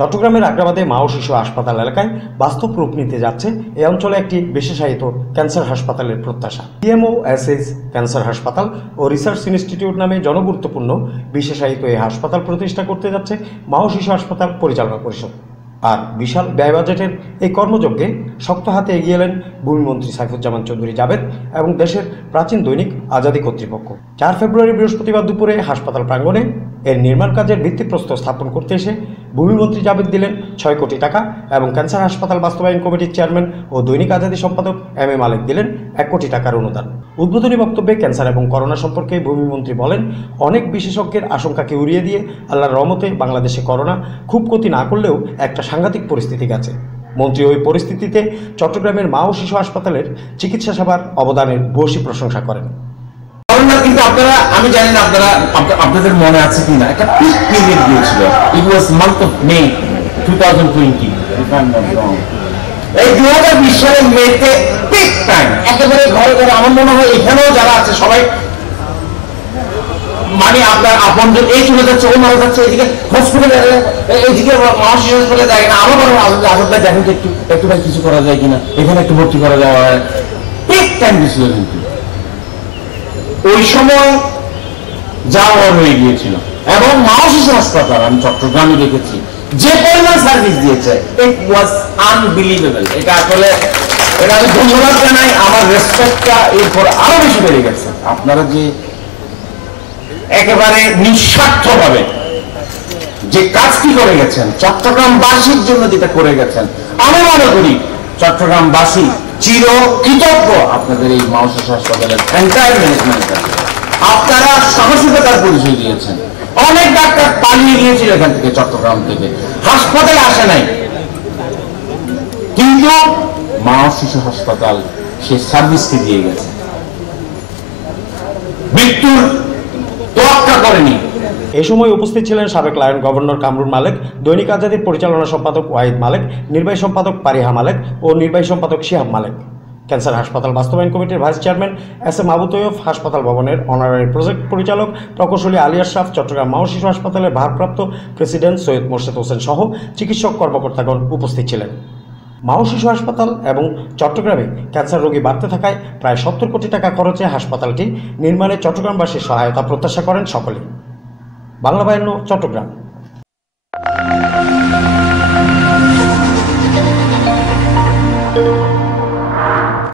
চট্টগ্রামের আগ্রাবাদে মা ও শিশু হাসপাতাল এলাকায় বাস্তব রূপ নিতে যাচ্ছে এই অঞ্চলে একটি বিশেষায়িত ক্যান্সার হাসপাতালের প্রত্যাশা। PMOSH ক্যান্সার হাসপাতাল ও রিসার্চ ইনস্টিটিউট নামে জনগুরুত্বপূর্ণ বিশেষায়িত এই হাসপাতাল প্রতিষ্ঠা করতে যাচ্ছে মা ও শিশু হাসপাতাল পরিচালনা পরিষদ। আর বিশাল ব্যয় বাজেটের এই কর্মযজ্ঞে শক্ত হাতে এগিয়ে এলেন ভূমিমন্ত্রী সাইফুজ্জামান চৌধুরী জাবেদ এবং দেশের প্রাচীন দৈনিক আজাদী কর্তৃপক্ষ। 4 ফেব্রুয়ারি বৃহস্পতিবার দুপুরে হাসপাতাল প্রাঙ্গণে এর নির্মাণ কাজের ভিত্তিপ্রস্তর স্থাপন করতে এসে ভূমিমন্ত্রী জাবেদ দিলেন 6 কোটি টাকা এবং ক্যান্সার হাসপাতাল বাস্তবায়ন কমিটির চেয়ারম্যান ও দৈনিক আজাদী সম্পাদক M A মালিক দিলেন 1 কোটি টাকার অনুদান। উদ্বোধনী বক্তব্যে ক্যান্সার এবং করোনা সম্পর্কে ভূমিমন্ত্রী বলেন, অনেক বিশেষজ্ঞের আশঙ্কাকে উড়িয়ে দিয়ে আল্লাহর রহমতে বাংলাদেশে করোনা খুব ক্ষতি না করলেও একটা সাংঘাতিক পরিস্থিতি গেছে। মন্ত্রী ওই পরিস্থিতিতে চট্টগ্রামের মা ও শিশু হাসপাতালের চিকিৎসা সেবার অবদানের ভূয়সী প্রশংসা করেন। কিন্তু আপনারা, আমি জানি না আপনাদের মনে আছে কিনা, একটা পিক পিরিয়ড দিয়েছিল। ইট ওয়াজ মান্থ অফ মে 2020। এই 2020 সালের মেতে পিক টাইম, একেবারে ঘরে ঘরে। আমার মনে হয় এখানেও যারা আছে সবাই মানে আপনার আপনজন এই চলে যাচ্ছে, ও মারা যাচ্ছে, এদিকে হসপিটালে, এইদিকে মহাশিশু হাসপাতালে যায় না। আমার মনে হয় আসলে দেখেন তো একটু ভাই কিছু করা যায় কিনা, এখানে একটু ভর্তি করা যাওয়া। পিক টাইম দিয়েছিল কিন্তু ওই সময় যাওয়া হয়ে গিয়েছিল। এবং মা ও শিশু হাসপাতাল আমি চট্টগ্রামে দেখেছি যে পরিমাণ সার্ভিস দিয়েছে, ইট ওয়াজ আনবিলিভেবল। এটা আসলে এটা আমি ধন্যবাদ জানাই। আমার রেসপেক্টটা এরপর আরো বেশি বেড়ে গেছে। আপনারা যে একেবারে নিঃস্বার্থভাবে যে কাজটি করে গেছেন, চট্টগ্রামবাসীর জন্য যেটা করে গেছেন, আমি মনে করি চট্টগ্রামবাসী চির কৃতজ্ঞ আপনাদের এই মা ও শিশু হাসপাতালের এন্টায়ার ম্যানেজমেন্ট। আপনারা সাহসিকতার পরিচয় দিয়েছেন। অনেক ডাক্তার পালিয়ে গিয়েছিল এখান থেকে, চট্টগ্রাম থেকে, হাসপাতালে আসে নাই, কিন্তু মা ও শিশু হাসপাতাল সে সার্ভিসকে দিয়ে গেছে, মৃত্যুর তোয়াক্কা করেনি। এই সময় উপস্থিত ছিলেন সাবেক লায়ন গভর্নর কামরুল মালেক, দৈনিক আজাদীর পরিচালনা সম্পাদক ওয়াহিদ মালেক, নির্বাহী সম্পাদক পারিহা মালেক ও নির্বাহী সম্পাদক শিহাব মালেক। ক্যান্সার হাসপাতাল বাস্তবায়ন কমিটির vice chairman SM Abu Taiyab, হাসপাতাল ভবনের অনারারি প্রজেক্ট পরিচালক প্রকৌশলী আলী আশরাফ, চট্টগ্রাম মা ও শিশু হাসপাতালের ভারপ্রাপ্ত প্রেসিডেন্ট সৈয়দ মোর্শেদ হোসেন সহ চিকিৎসক কর্মকর্তাগণ উপস্থিত ছিলেন। মা ও শিশু হাসপাতাল এবং চট্টগ্রামে ক্যান্সার রোগী বাড়তে থাকায় প্রায় 70 কোটি টাকা খরচে হাসপাতালটি নির্মাণে চট্টগ্রামবাসীর সহায়তা প্রত্যাশা করেন সকলে। বাংলা বাহিনী, চট্টগ্রাম।